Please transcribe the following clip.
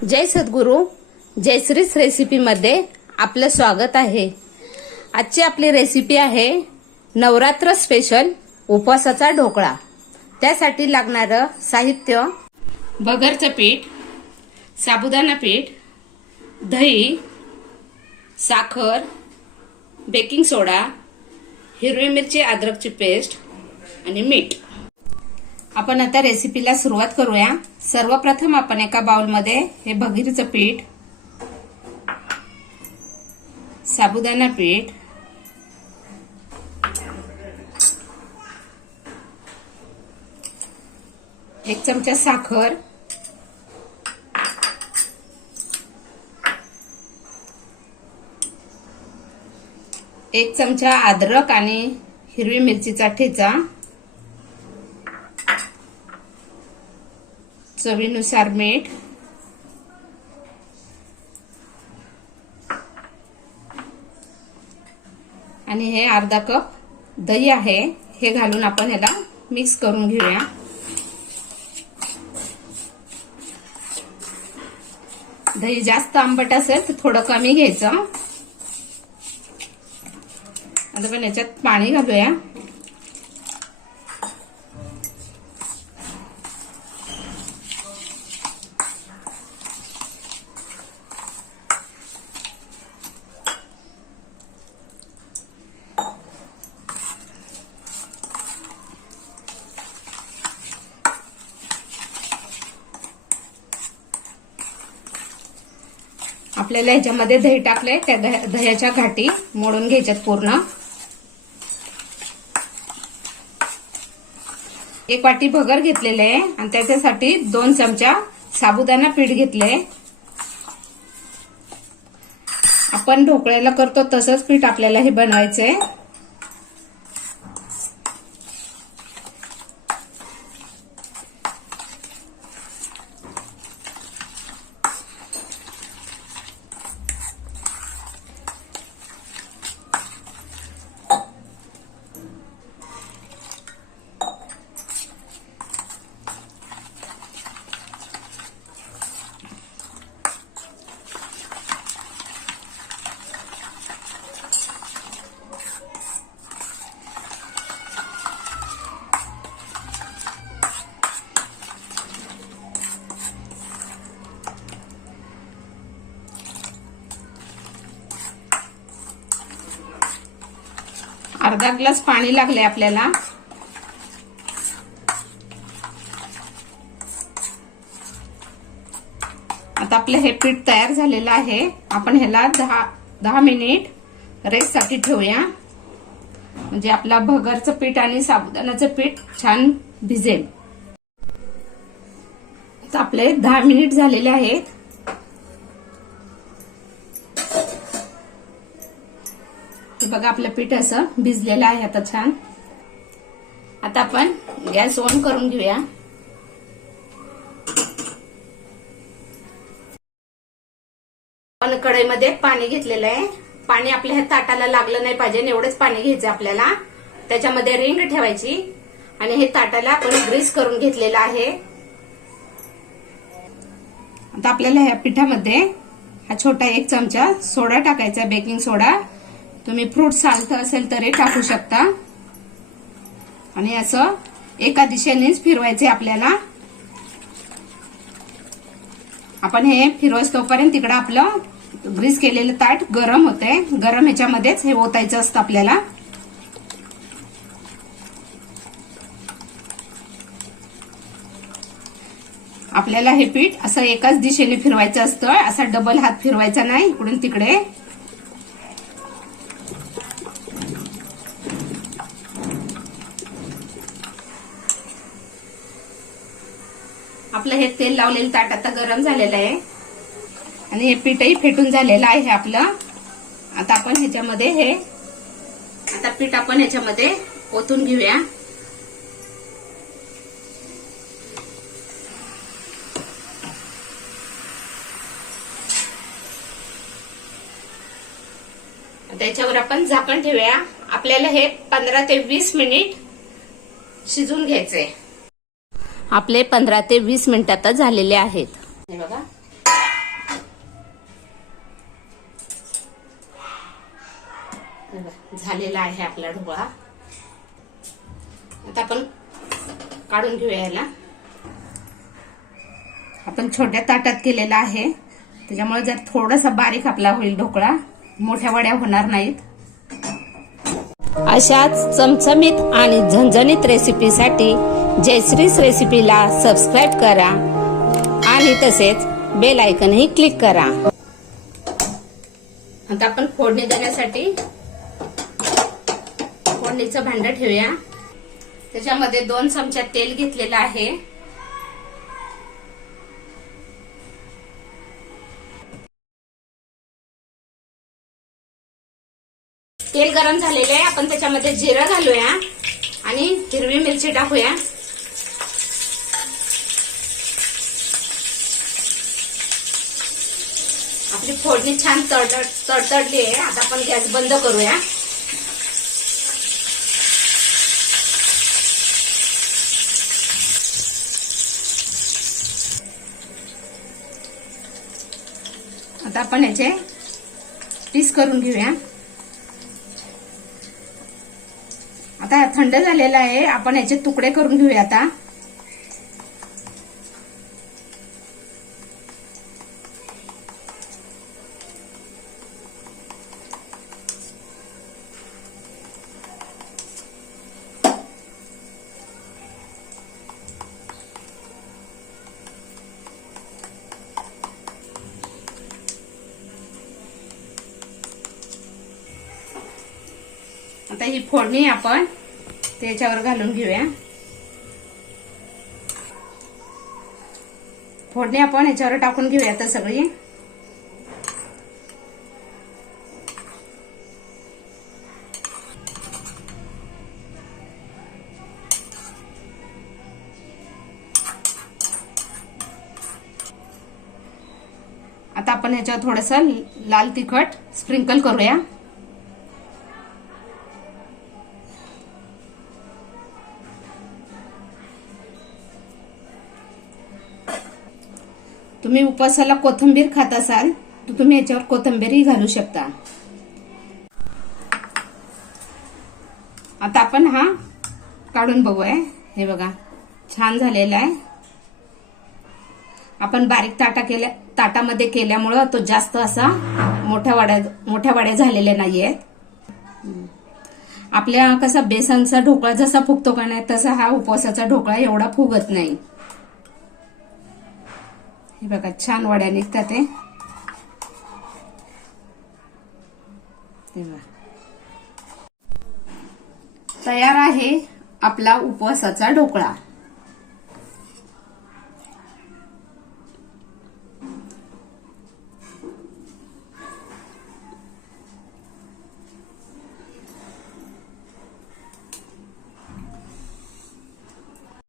जय सद्गुरू जयश्रीच रेसिपीमध्ये आपलं स्वागत आहे। आजची आपली रेसिपी आहे नवरात्र स्पेशल उपवासाचा ढोकळा। त्यासाठी लागणारं साहित्य भगरचं पीठ, साबुदाणा पीठ, दही, साखर, बेकिंग सोडा, हिरवी मिरची अद्रकची पेस्ट आणि मीठ। आपण आता रेसिपीला सुरुवात करूया। सर्वप्रथम आपण एका बाउलमध्ये हे भगीरचं पीठ, साबुदाणा पीठ, एक चमचा साखर, एक चमचा अद्रक आणि हिरवी मिरचीचा ठेचा, चवीनुसार मीठ, आणि हे अर्धा कप दही आहे। हे घालून आपण याला मिक्स करून घेऊया। दही जास्त आंबट असेल तर थोडं कमी घ्यायचं। आता आपण याच्यात पाणी घालूया। आपल्याला ह्याच्यामध्ये दही टाकले, त्या दह्याच्या घाटी मोडून घ्यायच्यात पूर्ण। एक वाटी भगर घेतलेले आहे आणि त्याच्यासाठी 2 चमचा साबुदाणा पीठ घेतले। आपण ढोकळ्याला करतो तसंच पीठ आपल्याला हे बनवायचंय। अर्धा ग्लास पाणी लागले आपल्याला। आता आपलं हे पीठ तयार झालेलं आहे। आपण ह्याला 10 मिनिट रेस्ट साठी ठेवूया, म्हणजे आपला भगरचं पीठ आणि साबुदाण्याचं पीठ छान भिजेल। आता आपले 10 मिनिट झालेले आहेत। बघा आपलं पीठ असं भिजलेलं आहे आता छान। आता आपण गॅस ऑन करून घेऊया। आपण कढईमध्ये पाणी घेतलेलं आहे। पाणी आपल्या ह्या ताटाला लागलं नाही पाहिजे, एवढंच पाणी घ्यायचं आपल्याला। त्याच्यामध्ये रिंग ठेवायची आणि हे ताटाला आपण ग्रीस करून घेतलेलं आहे। आता आपल्याला ह्या पिठामध्ये हा छोटा 1 चमचा सोडा टाकायचा, बेकिंग सोडा। तुम्ही फ्रूट साल्ट असेल तरी टाकू शकता। आणि असं एका दिशेनेच फिरवायचे आपल्याला। आपण हे फिरवस तोपर्यंत तिकडे आपलं ग्रीस केलेलं ताट गरम होतंय। गरम ह्याच्यामध्येच हे ओतायचं असतं आपल्याला। आपल्याला हे पीठ असं एकाच दिशेने फिरवायचं असतं, असा डबल हात फिरवायचा नाही इकडून तिकडे। आपलं हे तेल लावलेलं ताट आता गरम झालेलं आहे आणि हे पीठही फेटून झालेलं आहे आपलं। आता आपण ह्याच्यामध्ये पीठ आपण ह्याच्यामध्ये ओतून घेऊया। त्याच्यावर आपण झाकण ठेवूया। आपल्याला हे 15 ते 20 मिनिट शिजून घ्यायचे। आपले 15 ते 20 मिनिटात झालेले आहेत। हे बघा झालेला आहे आपला ढोकळा. आता आपण काढून घेऊया याला. आपण छोट्या ताटात केलेला आहे, त्याच्यामुळे जर थोडासा बारीक आपला होईल ढोकळा, मोठ्या वड्या होणार नाहीत. अशाच चमचमीत आणि झणझणीत रेसिपीसाठी जयश्रीस रेसिपीला सबस्क्राईब करा आणि तसेच बेल आयकॉनही क्लिक करा. आता आपण फोडणी देण्यासाठी फोडणीचं भांडं ठेवूया. त्याच्यामध्ये 2 चमचा तेल घेतलेलं आहे. तेल गरम झालेले आहे. आपण त्याच्यामध्ये जिरं घालूया आणि हिरवी मिरची टाकूया. आपली फोडणी छान तडतडली आहे. आता आपण गॅस बंद करूया. आता आपण याचे पीस करून घेऊया. आता थंड झालेला आहे, आपण याचे तुकडे करून घेऊया. आता आता ही फोडणी आपण त्याच्यावर घालून घेऊया. फोडणी आपण याच्यावर टाकून घेऊया आता सगळी. आता आपण याच्यावर थोडंसं लाल तिखट स्प्रिंकल करूया. तुम्ही उपवासाला कोथिंबीर खात असाल तर तुम्ही याच्यावर कोथिंबीरही घालू शकता. आता आपण हा काढून बघूया. हे बघा छान झालेला आहे. आपण बारीक ताटामध्ये केल्यामुळं तो जास्त असा मोठ्या वड्या झालेल्या नाहीयेत. आपल्या कसा बेसनचा ढोकळा जसा फुगतो का नाही, तसा हा उपवासाचा ढोकळा एवढा फुगत नाही. हे बघा छान वड्या निघतात. तयार आहे आपला उपवासाचा ढोकळा.